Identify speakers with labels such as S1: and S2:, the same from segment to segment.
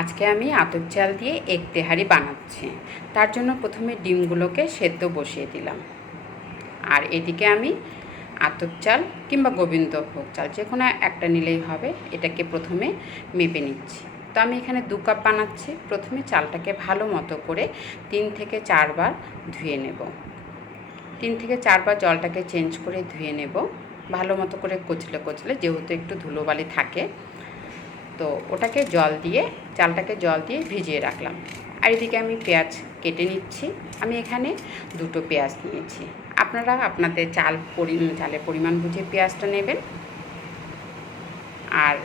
S1: আজকে আমি আতপ চাল দিয়ে এক তেহারি বানাচ্ছি। তার জন্য প্রথমে ডিমগুলোকে সেদ্ধ বসিয়ে দিলাম। আর এদিকে আমি আতপ চাল কিংবা গোবিন্দভোগ চাল, যে কোনো একটা নিলেই হবে, এটাকে প্রথমে মেপে নিচ্ছি। তো আমি এখানে দু কাপ বানাচ্ছি। প্রথমে চালটাকে ভালো মতো করে তিন থেকে চারবার ধুয়ে নেব। তিন থেকে চারবার জলটাকে চেঞ্জ করে ধুয়ে নেব। ভালো মতো করে কচলে কচলে, যেহেতু একটু ধুলোবালি থাকে তো ওটাকে জল দিয়ে, চালটাকে জল দিয়ে ভিজিয়ে রাখলাম। আর এদিকে আমি পেঁয়াজ কেটে নিচ্ছি। আমি এখানে দুটো পেঁয়াজ নিয়েছি। আপনারা আপনাদের চাল পরি, চালের পরিমাণ বুঝে পেঁয়াজটা নেবেন। আর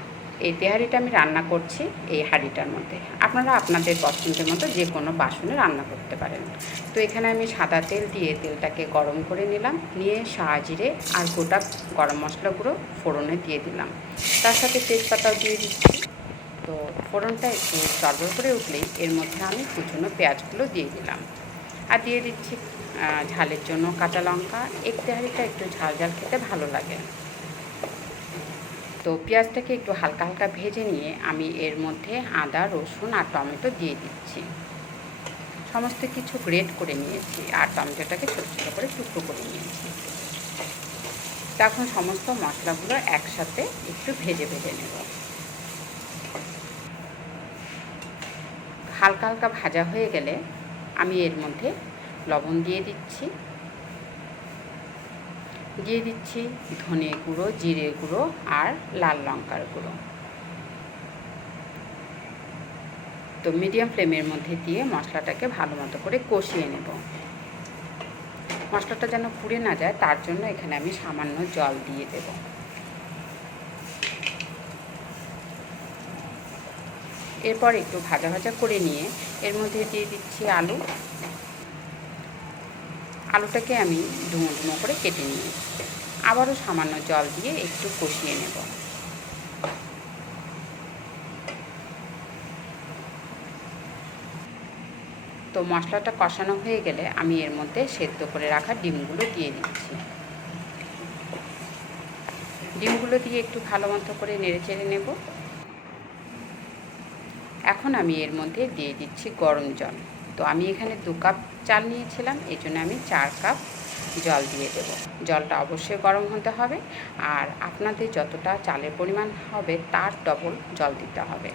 S1: এই তেহারিটা আমি রান্না করছি এই হাঁড়িটার মধ্যে। আপনারা আপনাদের পছন্দের মতো যে কোনো বাসনে রান্না করতে পারেন। তো এখানে আমি সাদা তেল দিয়ে তেলটাকে গরম করে নিলাম, নিয়ে জিরে আর গোটা গরম মশলা গুঁড়ো ফোড়নে দিয়ে দিলাম। তার সাথে তেজপাতাও দিয়ে দিচ্ছি। তো ফোড়নটা একটু চড়বড় করে উঠলেই এর মধ্যে আমি কুচনো পেঁয়াজগুলো দিয়ে দিলাম। আর দিয়ে দিচ্ছি ঝালের জন্য কাঁচা লঙ্কা। এক তেহারিটা একটু ঝাল ঝাল খেতে ভালো লাগে। তো পেঁয়াজটাকে একটু হালকা হালকা ভেজে নিয়ে আমি এর মধ্যে আদা, রসুন আর টমেটো দিয়ে দিচ্ছি। সমস্ত কিছু গ্রেট করে নিয়েছি আর টমেটোটাকে ছোটো ছোটো করে টুকরো করে নিয়েছি। তখন সমস্ত মশলাগুলো একসাথে একটু ভেজে ভেজে নেব। হালকা হালকা ভাজা হয়ে গেলে আমি এর মধ্যে লবণ দিয়ে দিচ্ছি। দিয়ে দিচ্ছি ধনে গুঁড়ো, জিরে গুঁড়ো আর লাল লঙ্কার গুঁড়ো। তো মিডিয়াম ফ্লেমের মধ্যে দিয়ে মশলাটাকে ভালো মতো করে কষিয়ে নেব। মশলাটা যেন পুড়ে না যায়, তার জন্য এখানে আমি সামান্য জল দিয়ে দেব। এরপর একটু ভাজা ভাজা করে নিয়ে এর মধ্যে দিয়ে দিচ্ছি আলু। আলুটাকে আমি ডুমো ডুমো করে কেটে নিয়েছি আবারও সামান্য জল দিয়ে একটু কষিয়ে নেব। তো মশলাটা কষানো হয়ে গেলে আমি এর মধ্যে সেদ্ধ করে রাখা ডিমগুলো দিয়ে দিচ্ছি। ডিমগুলো দিয়ে একটু ভালো মতো করে নেড়ে চেড়ে নেব। এখন আমি এর মধ্যে দিয়ে দিচ্ছি গরম জল। তো আমি এখানে দু কাপ চাল নিয়েছিলাম, এই জন্য আমি চার কাপ জল দিয়ে দেব। জলটা অবশ্যই গরম হতে হবে আর আপনাদের যতটা চালের পরিমাণ হবে তার ডবল জল দিতে হবে।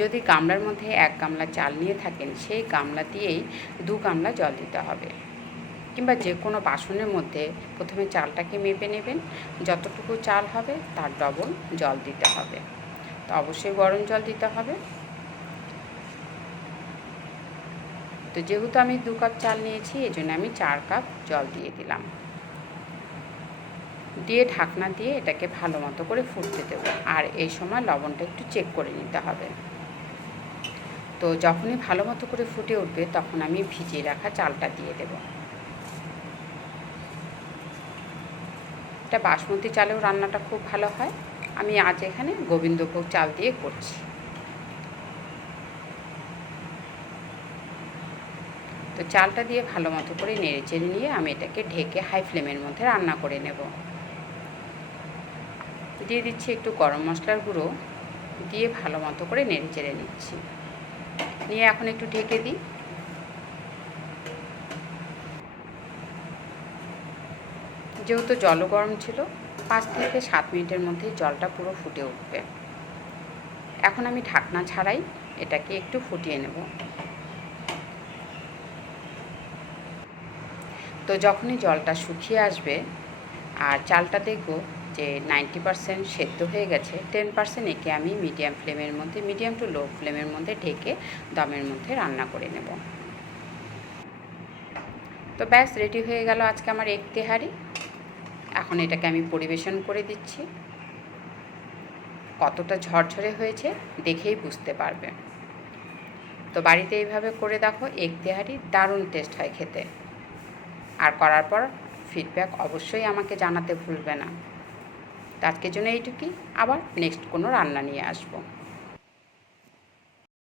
S1: যদি গামলার মধ্যে এক গামলা চাল নিয়ে থাকেন, সেই গামলা দিয়েই দু গামলা জল দিতে হবে। কিংবা যে কোনো বাসনের মধ্যে প্রথমে চালটাকে মেপে নেবেন, যতটুকু চাল হবে তার ডবল জল দিতে হবে। তো অবশ্যই গরম জল দিতে হবে। তো যেহেতু আমি দু কাপ চাল নিয়েছি এই জন্য আমি চার কাপ জল দিয়ে দিলাম। দিয়ে ঢাকনা দিয়ে এটাকে ভালো মতো করে ফুটতে দেবো। আর এই সময় লবণটা একটু চেক করে নিতে হবে। তো যখনই ভালো মতো করে ফুটে উঠবে, তখন আমি ভিজিয়ে রাখা চালটা দিয়ে দেব। এটা বাসমতি চালেও রান্নাটা খুব ভালো হয়। আমি আজ এখানে গোবিন্দভোগ চাল দিয়ে করছি। তো চালটা দিয়ে ভালো মতো করে নেড়ে চেড়ে নিয়ে আমি এটাকে ঢেকে হাই ফ্লেমের মধ্যে রান্না করে নেব। দিয়ে দিচ্ছি একটু গরম মশলার গুঁড়ো, দিয়ে ভালো মতো করে নেড়ে চেড়ে নিচ্ছি। নিয়ে এখন একটু ঢেকে দিই। যেহেতু জলও গরম ছিল, পাঁচ থেকে সাত মিনিটের মধ্যে জলটা পুরো ফুটে উঠবে। এখন আমি ঢাকনা ছাড়াই এটাকে একটু ফুটিয়ে নেব। তো যখনই জলটা শুকিয়ে আসবে, আর চালটা দেখব যে নাইনটি পারসেন্ট সেদ্ধ হয়ে গেছে টেন পারসেন্ট একে আমি মিডিয়াম ফ্লেমের মধ্যে মিডিয়াম টু লো ফ্লেমের মধ্যে ঢেকে দমের মধ্যে রান্না করে নেব। তো ব্যাস রেডি হয়ে গেল আজকে আমার এক তেহারি। এখন এটাকে আমি পরিবেশন করে দিচ্ছি। কতটা ঝরঝরে হয়েছে দেখেই বুঝতে পারবে। তো বাড়িতে এইভাবে করে দেখো এক তেহারি দারুণ টেস্ট হয় খেতে। আর করার পর ফিডব্যাক অবশ্যই আমাকে জানাতে ভুলবে না। তো আজকের জন্য এইটুকুই। আবার নেক্সট কোনো রান্না নিয়ে আসব।